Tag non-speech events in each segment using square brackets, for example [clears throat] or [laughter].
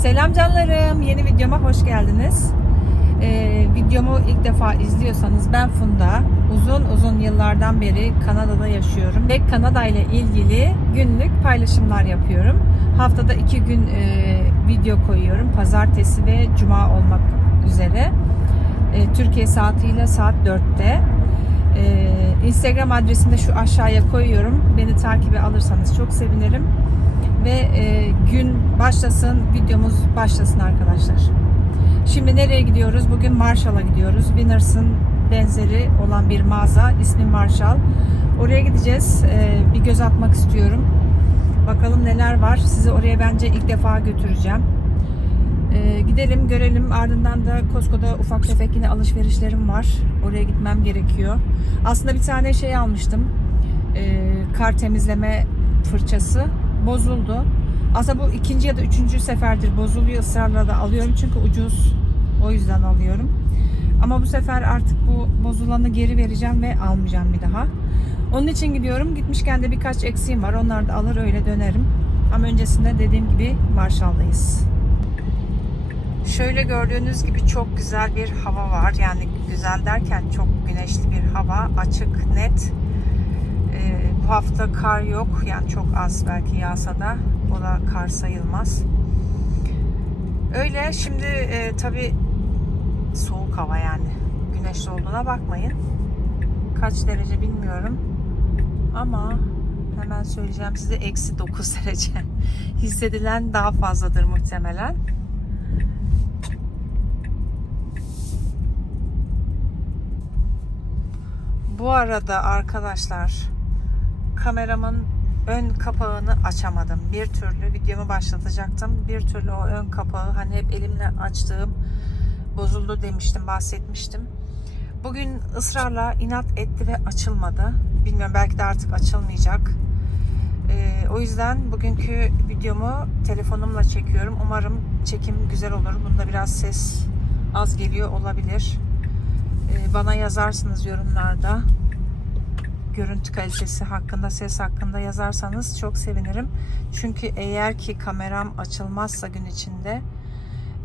Selam canlarım. Yeni videoma hoş geldiniz. Ee, videomu ilk defa izliyorsanız ben Funda. Uzun uzun yıllardan beri Kanada'da yaşıyorum ve Kanada ile ilgili günlük paylaşımlar yapıyorum. Haftada iki gün e, video koyuyorum. Pazartesi ve Cuma olmak üzere. E, Türkiye saatiyle saat 4'te. E, Instagram adresini şu aşağıya koyuyorum. Beni takibe alırsanız çok sevinirim ve e, gün başlasın, videomuz başlasın arkadaşlar. Şimdi nereye gidiyoruz? Bugün Marshall'a gidiyoruz. Winners'ın benzeri olan bir mağaza. ismi Marshall. Oraya gideceğiz. E, bir göz atmak istiyorum. Bakalım neler var. Sizi oraya bence ilk defa götüreceğim. E, gidelim, görelim. Ardından da Costco'da ufak tefek yine alışverişlerim var. Oraya gitmem gerekiyor. Aslında bir tane şey almıştım. E, kar temizleme fırçası bozuldu. Aslında bu ikinci ya da üçüncü seferdir bozuluyor. Israrla da alıyorum çünkü ucuz. O yüzden alıyorum. Ama bu sefer artık bu bozulanı geri vereceğim ve almayacağım bir daha. Onun için gidiyorum. Gitmişken de birkaç eksiğim var. Onları da alır öyle dönerim. Ama öncesinde dediğim gibi Marshall'dayız. Şöyle gördüğünüz gibi çok güzel bir hava var. Yani güzel derken çok güneşli bir hava. Açık, net. Ee, bu hafta kar yok. Yani çok az belki yağsa da o da kar sayılmaz. Öyle şimdi e, tabi soğuk hava yani. Güneşli olduğuna bakmayın. Kaç derece bilmiyorum. Ama hemen söyleyeceğim size eksi 9 [laughs] derece. Hissedilen daha fazladır muhtemelen. Bu arada arkadaşlar kameramın ön kapağını açamadım. Bir türlü videomu başlatacaktım. Bir türlü o ön kapağı hani hep elimle açtığım bozuldu demiştim, bahsetmiştim. Bugün ısrarla inat etti ve açılmadı. Bilmiyorum belki de artık açılmayacak. Ee, o yüzden bugünkü videomu telefonumla çekiyorum. Umarım çekim güzel olur. Bunda biraz ses az geliyor olabilir. Ee, bana yazarsınız yorumlarda görüntü kalitesi hakkında, ses hakkında yazarsanız çok sevinirim. Çünkü eğer ki kameram açılmazsa gün içinde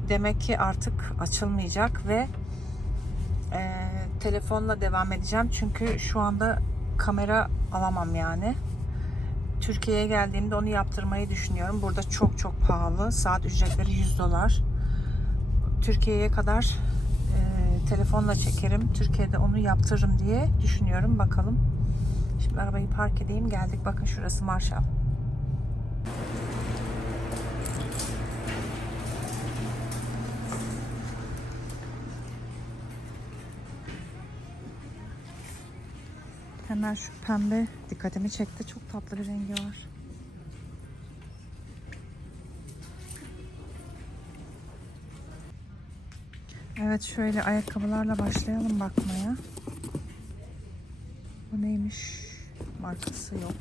demek ki artık açılmayacak ve e, telefonla devam edeceğim. Çünkü şu anda kamera alamam yani. Türkiye'ye geldiğimde onu yaptırmayı düşünüyorum. Burada çok çok pahalı. Saat ücretleri 100 dolar. Türkiye'ye kadar e, telefonla çekerim. Türkiye'de onu yaptırırım diye düşünüyorum. Bakalım. Arabayı park edeyim. Geldik. Bakın şurası Marshall. Hemen şu pembe dikkatimi çekti. Çok tatlı bir rengi var. Evet şöyle ayakkabılarla başlayalım bakmaya. Bu neymiş? Markası yok.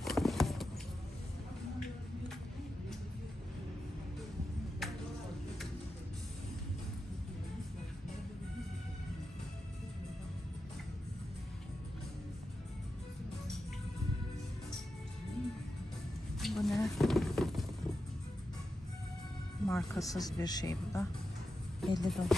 Bu ne? Markasız bir şey bu da. 50 dolar.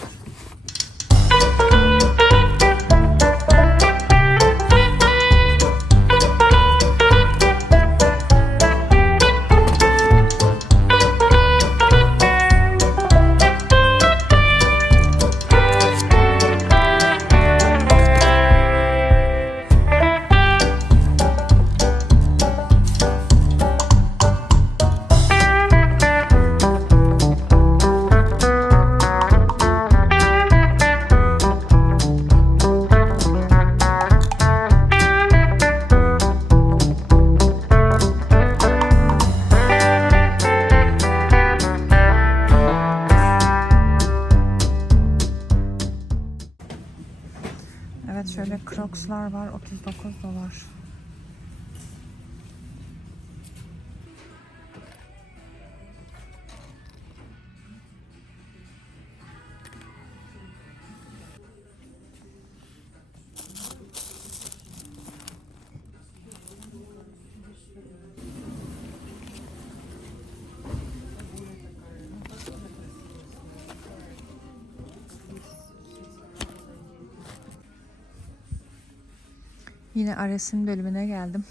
Yine Ares'in bölümüne geldim.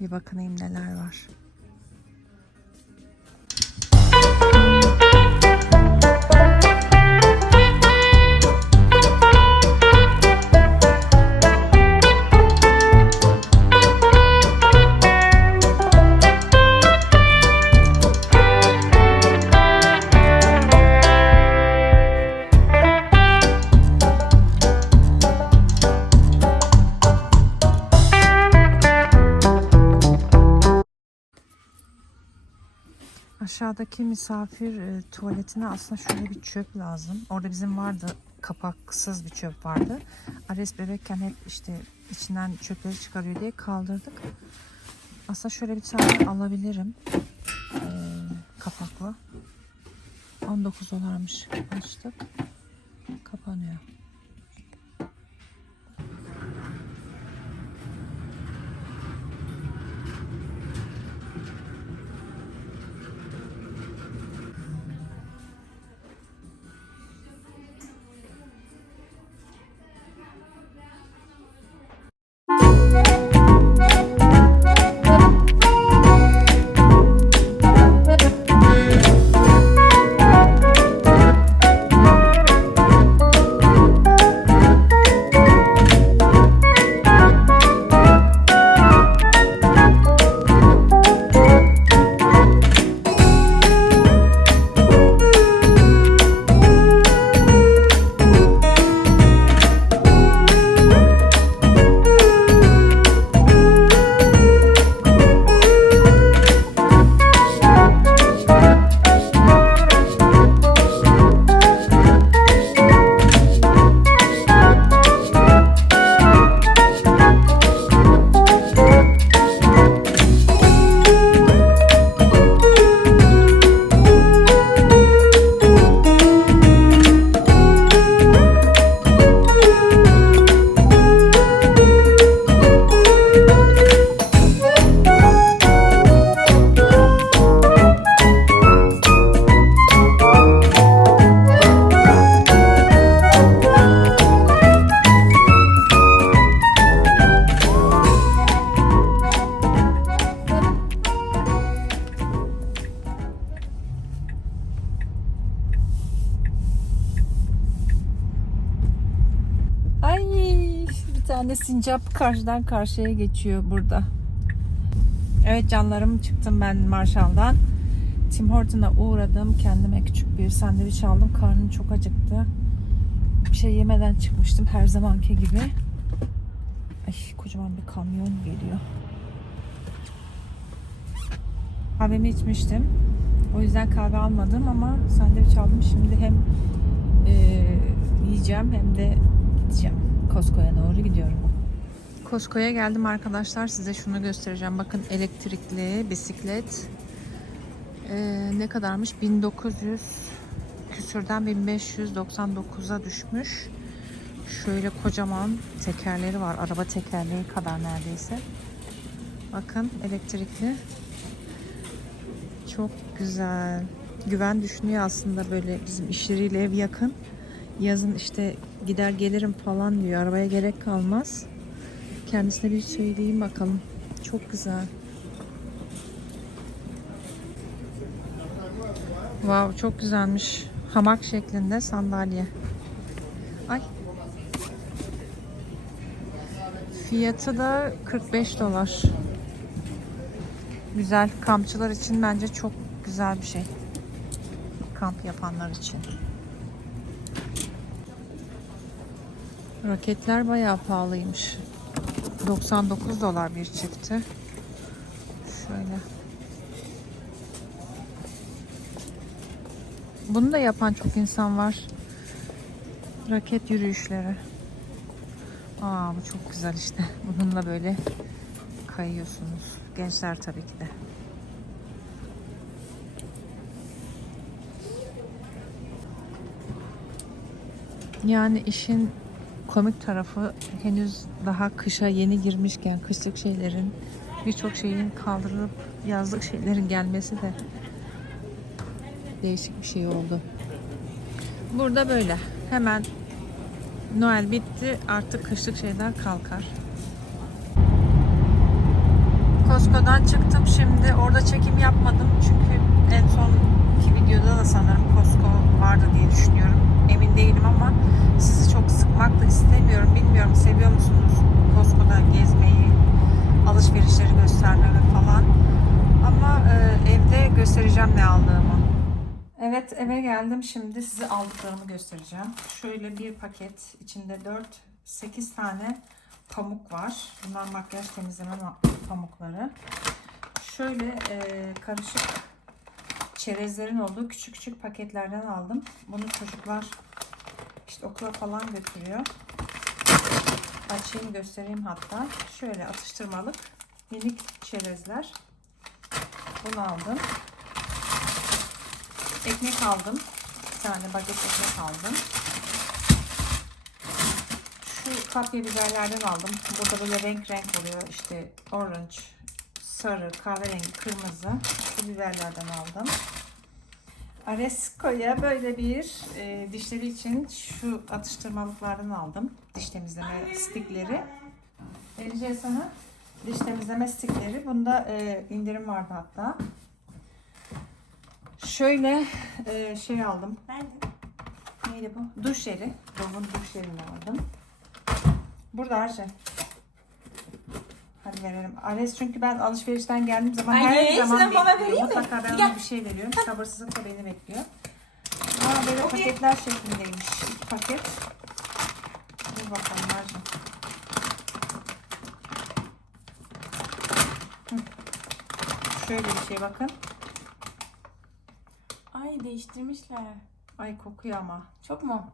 Bir bakınayım neler var. Aşağıdaki misafir e, tuvaletine aslında şöyle bir çöp lazım. Orada bizim vardı kapaksız bir çöp vardı. Ares bebekken hep işte içinden çöpleri çıkarıyor diye kaldırdık. Aslında şöyle bir tane alabilirim. E, kapaklı. 19 dolarmış. Açtık. Kapanıyor. Sincap karşıdan karşıya geçiyor burada. Evet canlarım çıktım ben Marshall'dan. Tim Horton'a uğradım. Kendime küçük bir sandviç aldım. Karnım çok acıktı. Bir şey yemeden çıkmıştım her zamanki gibi. Ay kocaman bir kamyon geliyor. Kahvemi içmiştim. O yüzden kahve almadım ama sandviç aldım. Şimdi hem eee, yiyeceğim hem de gideceğim. Costco'ya doğru gidiyorum. Costco'ya geldim arkadaşlar. Size şunu göstereceğim. Bakın elektrikli bisiklet. Ee, ne kadarmış? 1900 küsürden 1599'a düşmüş. Şöyle kocaman tekerleri var. Araba tekerleği kadar neredeyse. Bakın elektrikli. Çok güzel. Güven düşünüyor aslında böyle bizim iş yeriyle ev yakın. Yazın işte gider gelirim falan diyor. Arabaya gerek kalmaz. Kendisine bir söyleyeyim bakalım. Çok güzel. Wow çok güzelmiş. Hamak şeklinde sandalye. Ay. Fiyatı da 45 dolar. Güzel. Kampçılar için bence çok güzel bir şey. Kamp yapanlar için. Raketler bayağı pahalıymış. 99 dolar bir çifti. Şöyle. Bunu da yapan çok insan var. Raket yürüyüşleri. Aa bu çok güzel işte. [laughs] Bununla böyle kayıyorsunuz. Gençler tabii ki de. Yani işin komik tarafı henüz daha kışa yeni girmişken kışlık şeylerin birçok şeyin kaldırılıp yazlık şeylerin gelmesi de değişik bir şey oldu. Burada böyle hemen Noel bitti artık kışlık şeyler kalkar. Costco'dan çıktım şimdi. Orada çekim yapmadım çünkü en sonki videoda da sanırım Costco vardı diye düşünüyorum. Emin değilim ama sizi çok sıkmak da istemiyorum. Bilmiyorum seviyor musunuz Costco'da gezmeyi, alışverişleri göstermeyi falan. Ama e, evde göstereceğim ne aldığımı. Evet eve geldim. Şimdi size aldıklarımı göstereceğim. Şöyle bir paket içinde 4 8 tane pamuk var. Bunlar makyaj temizleme pamukları. Şöyle e, karışık çerezlerin olduğu küçük küçük paketlerden aldım. Bunu çocuklar işte okula falan götürüyor. Açayım göstereyim hatta. Şöyle atıştırmalık minik çerezler. Bunu aldım. Ekmek aldım. Bir tane baget ekmek aldım. Şu kapya biberlerden aldım. Burada böyle renk renk oluyor. İşte orange, sarı, kahverengi, kırmızı. Şu biberlerden aldım. Aresco'ya böyle bir e, dişleri için şu atıştırmalıklardan aldım. Diş temizleme stikleri. Vereceğiz sana. Diş temizleme stikleri. Bunda e, indirim vardı hatta. Şöyle e, şey aldım. Neydi bu? Duş jeli. Dove'un duş jelini aldım. Burada her şey. Hadi verelim. Ares çünkü ben alışverişten geldiğim zaman Ay, her yes, zaman ben bana bekliyor. vereyim mi? Mutlaka ben Gel. ona bir şey veriyorum. Sabırsızlıkla beni bekliyor. Aa böyle Okey. paketler şeklindeymiş. İki paket. Dur bakalım. Hı. Şöyle bir şey bakın. Değiştirmişler. Ay kokuyor ama. Çok mu?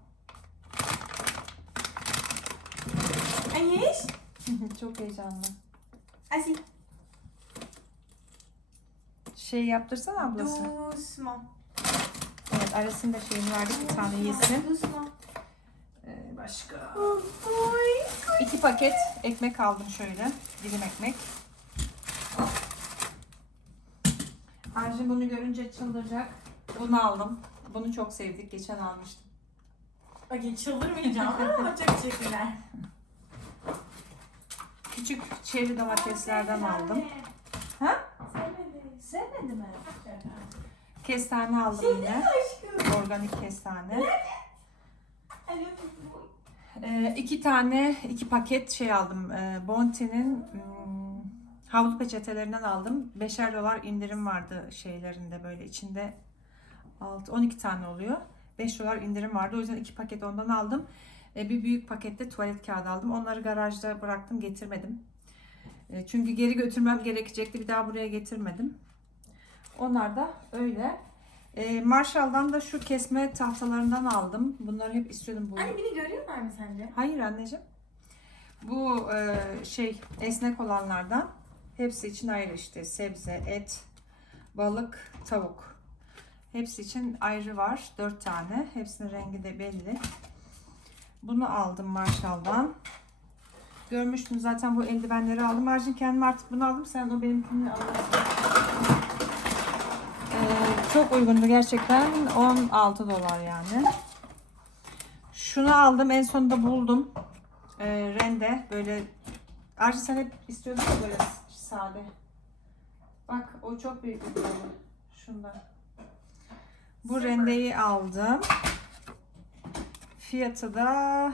Ay yeş. [laughs] Çok heyecanlı. Así. Şey yaptırsana ablası. Doucement. Evet Ares'in de şeyini verdik bir tane yesin. Doucement. Ee, başka. İki paket ekmek aldım şöyle. Dilim ekmek. Arjun bunu görünce çıldıracak. Bunu aldım. Bunu çok sevdik. Geçen almıştım. Ay çıldırmayacağım [laughs] ama çok teşekkürler. Küçük çeri domateslerden aldım. Ha? Sevmedi. Sevmedi mi? Kestane aldım yine. Aşkım. Organik kestane. Ee, iki tane, iki paket şey aldım. Ee, Bonte'nin hmm, havlu peçetelerinden aldım. Beşer dolar indirim vardı şeylerinde böyle içinde 6, 12 tane oluyor. 5 dolar indirim vardı. O yüzden iki paket ondan aldım. Ee, bir büyük pakette tuvalet kağıdı aldım. Onları garajda bıraktım getirmedim. Ee, çünkü geri götürmem gerekecekti. Bir daha buraya getirmedim. Onlar da öyle. Ee, Marshall'dan da şu kesme tahtalarından aldım. Bunları hep istiyordum. Bu Anne beni görüyorlar mı sence? Hayır anneciğim. Bu e, şey esnek olanlardan hepsi için ayrı işte sebze, et, balık, tavuk. Hepsi için ayrı var. Dört tane. Hepsinin rengi de belli. Bunu aldım Marshall'dan. Görmüştüm zaten bu eldivenleri aldım. Marjin kendim artık bunu aldım. Sen o benimkini alırsın. Ee, çok uygundu gerçekten. 16 dolar yani. Şunu aldım. En sonunda buldum. Ee, rende böyle. Arci sen hep istiyordun böyle sade. Bak o çok büyük bir böyle. Bu rendeyi aldım. Fiyatı da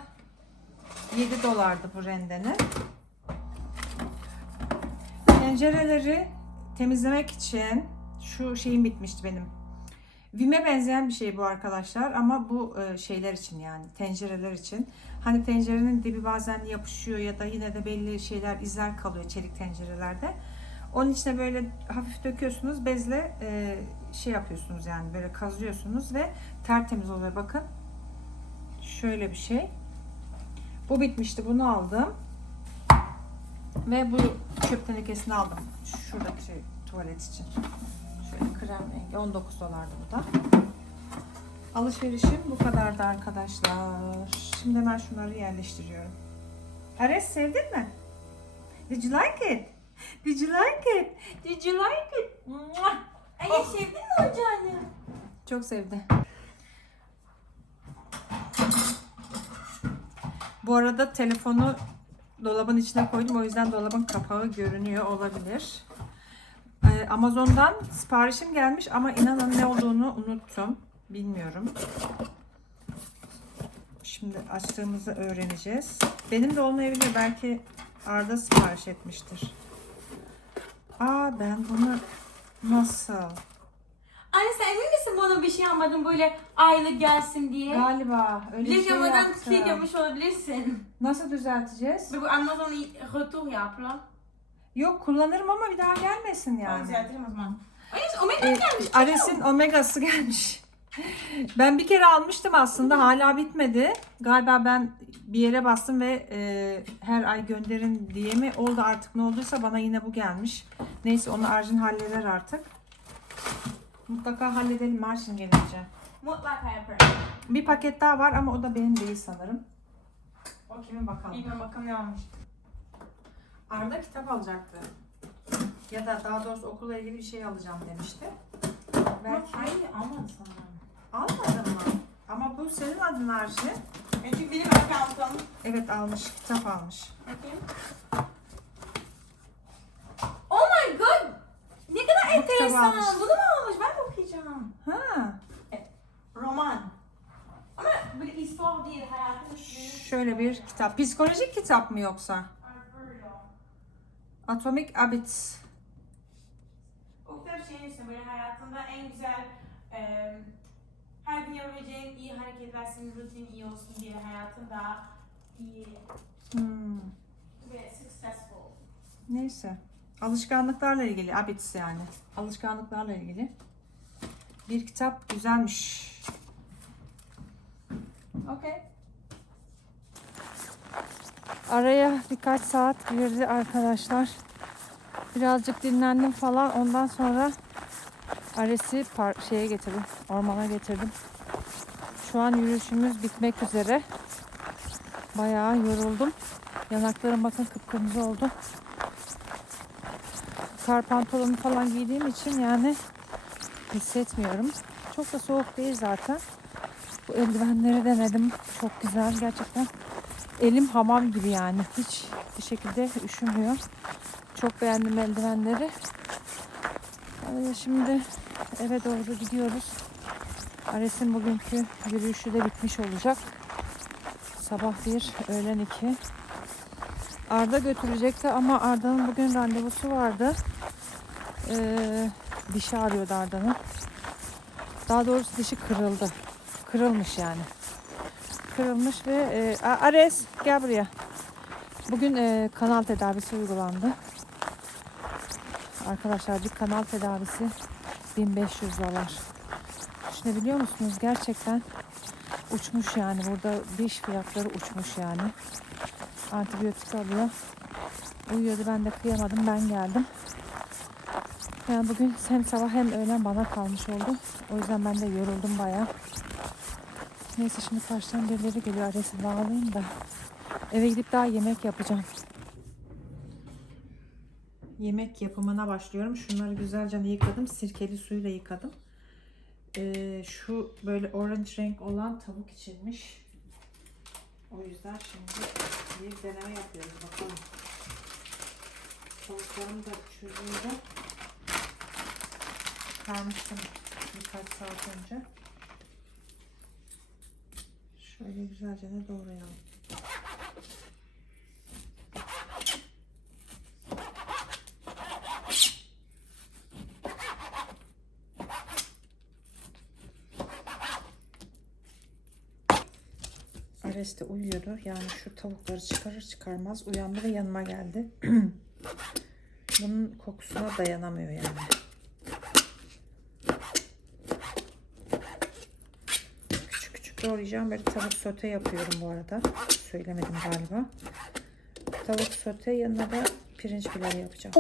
7 dolardı bu rendenin. Tencereleri temizlemek için şu şeyim bitmişti benim. Vime benzeyen bir şey bu arkadaşlar ama bu e, şeyler için yani tencereler için. Hani tencerenin dibi bazen yapışıyor ya da yine de belli şeyler izler kalıyor çelik tencerelerde. Onun içine böyle hafif döküyorsunuz bezle e, şey yapıyorsunuz yani böyle kazıyorsunuz ve tertemiz oluyor bakın. Şöyle bir şey. Bu bitmişti bunu aldım. Ve bu çöp tenekesini aldım. Şuradaki şey tuvalet için. Şöyle krem rengi 19 dolardı bu da. Alışverişim bu kadardı arkadaşlar. Şimdi hemen şunları yerleştiriyorum. Ares sevdin mi? Did you like it? Did you like it? Did you like it? Ay oh. sevdin mi ocağını? Çok sevdi. Bu arada telefonu dolabın içine koydum. O yüzden dolabın kapağı görünüyor olabilir. Ee, Amazon'dan siparişim gelmiş ama inanın ne olduğunu unuttum. Bilmiyorum. Şimdi açtığımızı öğreneceğiz. Benim de olmayabilir. Belki Arda sipariş etmiştir. Aa ben bunu nasıl? Anne sen emin misin bana bir şey almadın böyle aylık gelsin diye? Galiba öyle bir şey yapmadan yaptım. klik yapmış olabilirsin. Nasıl düzelteceğiz? Bu Amazon retur yap la. Yok kullanırım ama bir daha gelmesin Yani. yani. Düzeltirim o zaman. Ay Omega Ee, gelmiş. Ares'in Omega'sı gelmiş. Ben bir kere almıştım aslında hala bitmedi. Galiba ben bir yere bastım ve e, her ay gönderin diye mi oldu artık ne olduysa bana yine bu gelmiş. Neyse onu Arjin halleder artık. Mutlaka halledelim Arjin gelince. Mutlaka yaparım. Bir paket daha var ama o da benim değil sanırım. O kimin bakalım. Bilmem bakalım ne olmuş. Arda kitap alacaktı. Ya da daha doğrusu okulla ilgili bir şey alacağım demişti. Belki Hayır almadı sanırım. almadın mı? Ama bu senin adın Arjin. E çünkü benim account'um. Evet almış, kitap almış. Bakayım. Oh my god! Ne kadar Bu kitabı almış. Bunu mu almış? Ben de okuyacağım. Ha, Roman. Ama böyle histoire değil hayatın şöyle bir kitap. Psikolojik kitap mı yoksa? Atomic Habits. O kitap şeyin işte böyle hayatında en güzel e, her gün yapabileceğin iyi hareketler senin rutinin iyi olsun diye hayatın daha iyi Hmm, ve successful. neyse. Alışkanlıklarla ilgili. Habits yani. Alışkanlıklarla ilgili. Bir kitap güzelmiş. Okey. Araya birkaç saat girdi arkadaşlar. Birazcık dinlendim falan. Ondan sonra Ares'i şeye getirdim. Ormana getirdim. Şu an yürüyüşümüz bitmek üzere. Bayağı yoruldum. Yanaklarım bakın kıpkırmızı oldu. Kar pantolonu falan giydiğim için yani hissetmiyorum. Çok da soğuk değil zaten. Bu eldivenleri denedim. Çok güzel gerçekten. Elim hamam gibi yani. Hiç bir şekilde üşümüyor. Çok beğendim eldivenleri. Ee, Şimdi eve doğru gidiyoruz. Ares'in bugünkü yürüyüşü de bitmiş olacak. Sabah bir, öğlen iki. Arda götürecekti ama Arda'nın bugün randevusu vardı. Ee, dişi ağrıyordu Arda'nın. Daha doğrusu dişi kırıldı. Kırılmış yani. Kırılmış ve e, Ares gel buraya. Bugün e, kanal tedavisi uygulandı. Arkadaşlar bir kanal tedavisi 1500 dolar. Düşünebiliyor musunuz? Gerçekten uçmuş yani. Burada diş fiyatları uçmuş yani. Antibiyotik alıyor. Uyuyordu ben de kıyamadım ben geldim. Yani bugün hem sabah hem öğlen bana kalmış oldu. O yüzden ben de yoruldum bayağı. Neyse şimdi karşıdan birileri geliyor. Arası bağlayayım da. Eve gidip daha yemek yapacağım. Yemek yapımına başlıyorum. Şunları güzelce yıkadım. Sirkeli suyla yıkadım. Ee, şu böyle orange renk olan tavuk içinmiş. O yüzden şimdi bir deneme yapıyoruz. Bakalım. Tavuklarım da çözüldü. Çıkarmıştım birkaç saat önce. Şöyle güzelce de doğrayalım. Ares de uyuyordu. Yani şu tavukları çıkarır çıkarmaz uyandı ve yanıma geldi. [clears throat] Bunun kokusuna dayanamıyor yani. Küçük küçük doğrayacağım. Böyle tavuk sote yapıyorum bu arada. Söylemedim galiba. Tavuk sote yanına da pirinç pilavı yapacağım.